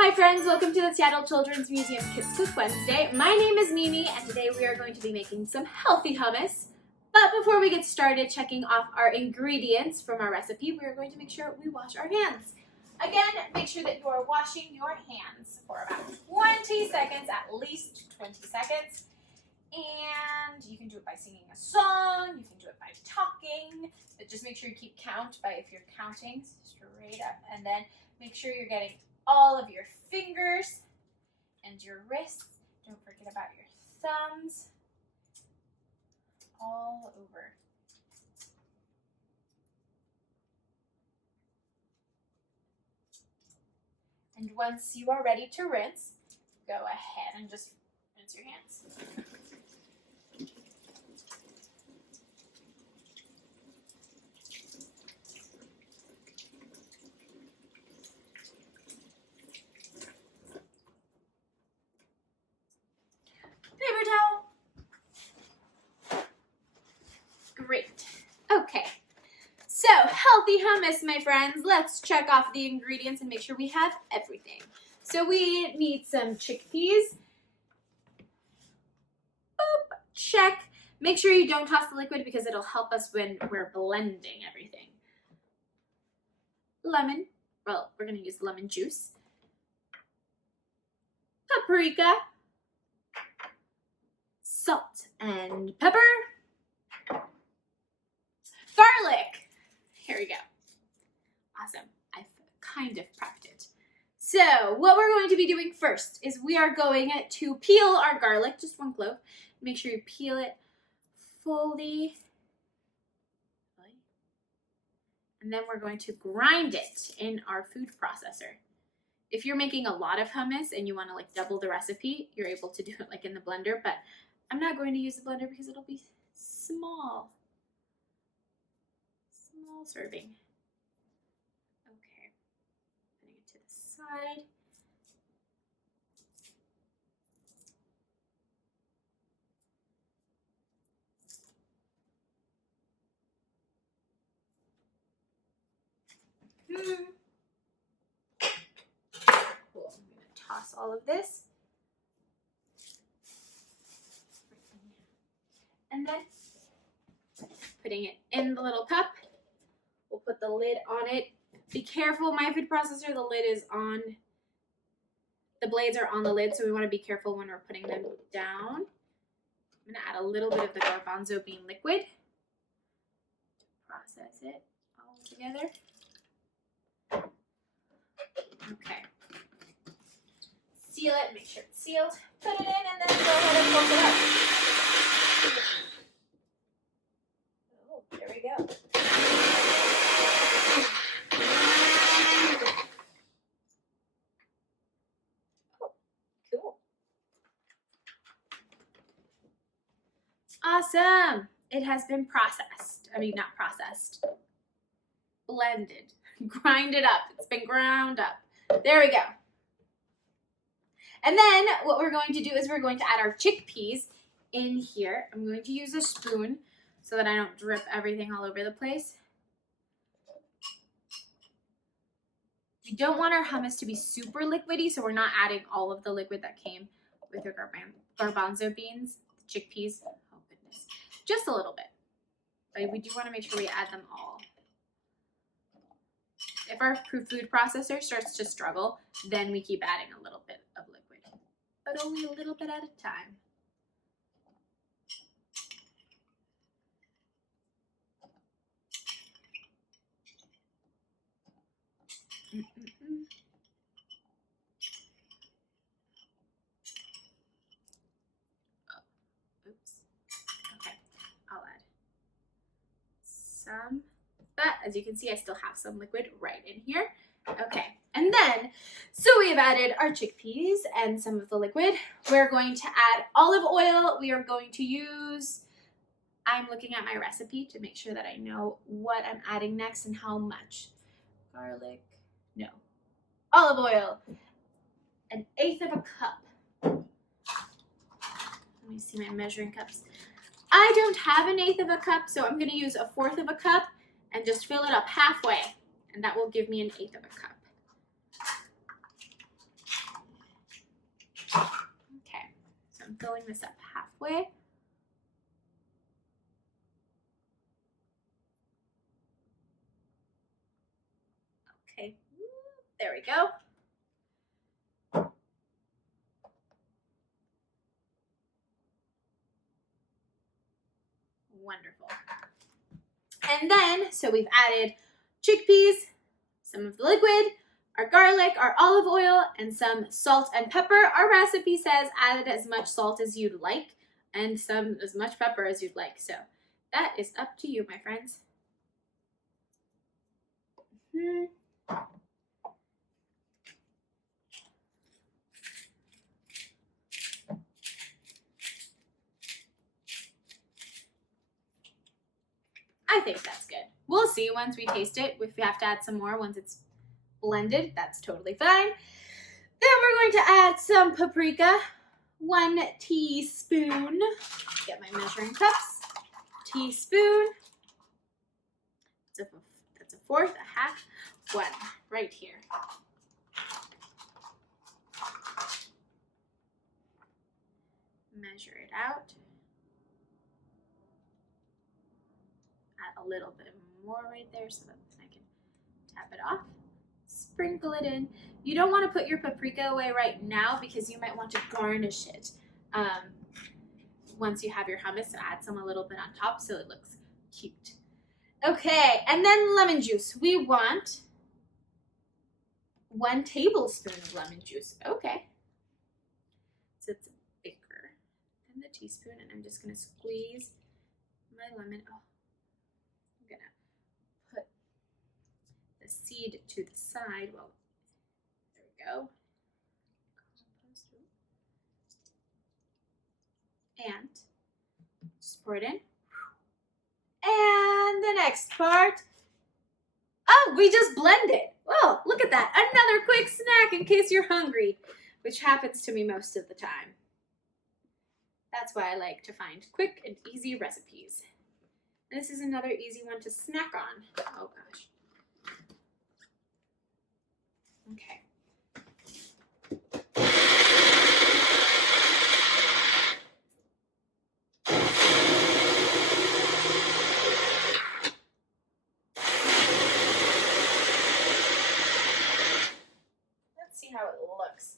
Hi friends, welcome to the Seattle Children's Museum Kids Cook Wednesday. My name is Mimi and today we are going to be making some healthy hummus. But before we get started checking off our ingredients from our recipe, we are going to make sure we wash our hands. Again, make sure that you are washing your hands for about 20 seconds, at least 20 seconds. And you can do it by singing a song, you can do it by talking, but just make sure you keep count by if you're counting straight up, and then make sure you're getting all of your fingers and your wrists. Don't forget about your thumbs. All over. And once you are ready to rinse, go ahead and just rinse your hands. Paper towel. Great. Okay. So, healthy hummus, my friends. Let's check off the ingredients and make sure we have everything. So, we need some chickpeas. Boop. Check. Make sure you don't toss the liquid because it'll help us when we're blending everything. Lemon. Well, we're going to use lemon juice. Paprika. Salt and pepper. Garlic. Here we go. Awesome. I've kind of prepped it. So what we're going to be doing first is we are going to peel our garlic, just one clove. Make sure you peel it fully. And then we're going to grind it in our food processor. If you're making a lot of hummus and you want to like double the recipe, you're able to do it like in the blender, but I'm not going to use the blender because it'll be small. Small serving. Okay. Putting it to the side. Cool. I'm going to toss all of this. And then putting it in the little cup, we'll put the lid on it. Be careful, my food processor, the lid is on, the blades are on the lid, so we want to be careful when we're putting them down. I'm going to add a little bit of the garbanzo bean liquid to process it all together. Okay. Seal it, make sure it's sealed. Put it in and then go ahead and close it up. Oh, there we go. Oh, cool. Awesome. It has been processed. I mean, not processed. Blended. Grinded up. It's been ground up. There we go. And then what we're going to do is we're going to add our chickpeas in here. I'm going to use a spoon so that I don't drip everything all over the place. We don't want our hummus to be super liquidy, so we're not adding all of the liquid that came with your garbanzo beans, chickpeas. Oh goodness, just a little bit. But we do want to make sure we add them all. If our food processor starts to struggle, then we keep adding a little bit of liquid, but only a little bit at a time. Oh, oops. Okay, I'll add some. But as you can see, I still have some liquid right in here. Okay, and then, so we have added our chickpeas and some of the liquid. We're going to add olive oil. We are going to use, I'm looking at my recipe to make sure that I know what I'm adding next and how much. Garlic, no. Olive oil, 1/8 of a cup. Let me see my measuring cups. I don't have 1/8 of a cup, so I'm going to use 1/4 of a cup and just fill it up halfway, and that will give me 1/8 of a cup. I'm filling this up halfway. Okay, there we go. Wonderful. And then, so we've added chickpeas, some of the liquid, our garlic, our olive oil, and some salt and pepper. Our recipe says add as much salt as you'd like and as much pepper as you'd like. So that is up to you, my friends. I think that's good. We'll see once we taste it. If we have to add some more once it's blended, that's totally fine. Then we're going to add some paprika, 1 teaspoon. Get my measuring cups. Teaspoon. That's a fourth, a half, 1 right here. Measure it out. Add a little bit more right there so that I can tap it off. Sprinkle it in. You don't want to put your paprika away right now because you might want to garnish it once you have your hummus. So add some a little bit on top so it looks cute. Okay, and then lemon juice. We want 1 tablespoon of lemon juice. Okay. So it's bigger than the teaspoon, and I'm just going to squeeze my lemon. Oh, I'm going to put the seed to the side. Well, there we go. And just pour it in. And the next part. Oh, we just blended. Well, look at that. Another quick snack in case you're hungry, which happens to me most of the time. That's why I like to find quick and easy recipes. This is another easy one to snack on. Oh gosh. Okay. Let's see how it looks.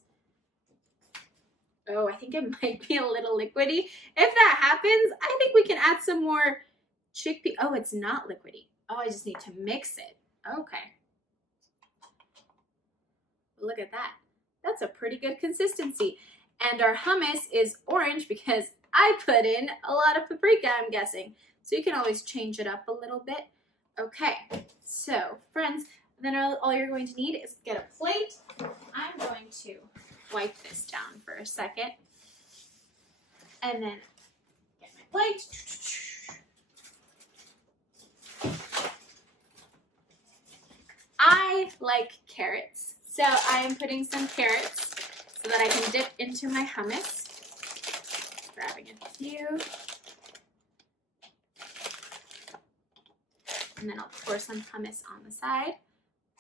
Oh, I think it might be a little liquidy. If that happens, I think we can add some more chickpea. Oh, it's not liquidy. Oh, I just need to mix it. Okay. Look at that. That's a pretty good consistency. And our hummus is orange because I put in a lot of paprika, I'm guessing. So you can always change it up a little bit. Okay, so friends, then all you're going to need is get a plate. I'm going to wipe this down for a second. And then get my plate. I like carrots, so I am putting some carrots so that I can dip into my hummus. Grabbing a few. And then I'll pour some hummus on the side.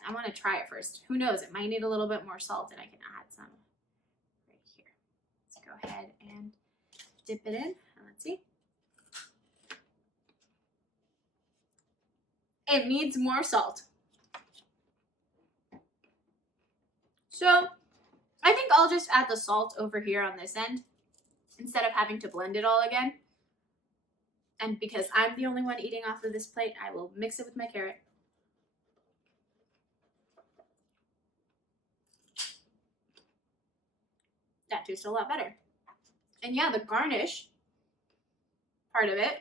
I want to try it first. Who knows, it might need a little bit more salt and I can add some right here. Let's go ahead and dip it in. And let's see. It needs more salt. So I think I'll just add the salt over here on this end instead of having to blend it all again. And because I'm the only one eating off of this plate, I will mix it with my carrot. That tastes a lot better. And yeah, the garnish part of it.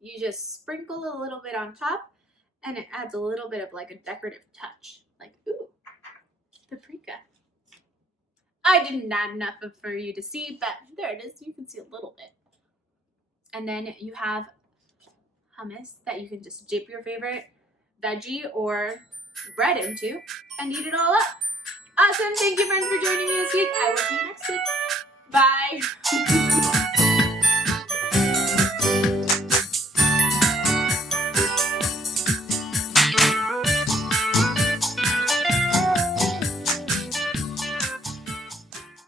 You just sprinkle a little bit on top and it adds a little bit of like a decorative touch. Like, ooh, paprika. I didn't add enough for you to see, but there it is. You can see a little bit. And then you have hummus that you can just dip your favorite veggie or bread into and eat it all up. Awesome. Thank you, friends, for joining me this week. I will see you next week. Bye.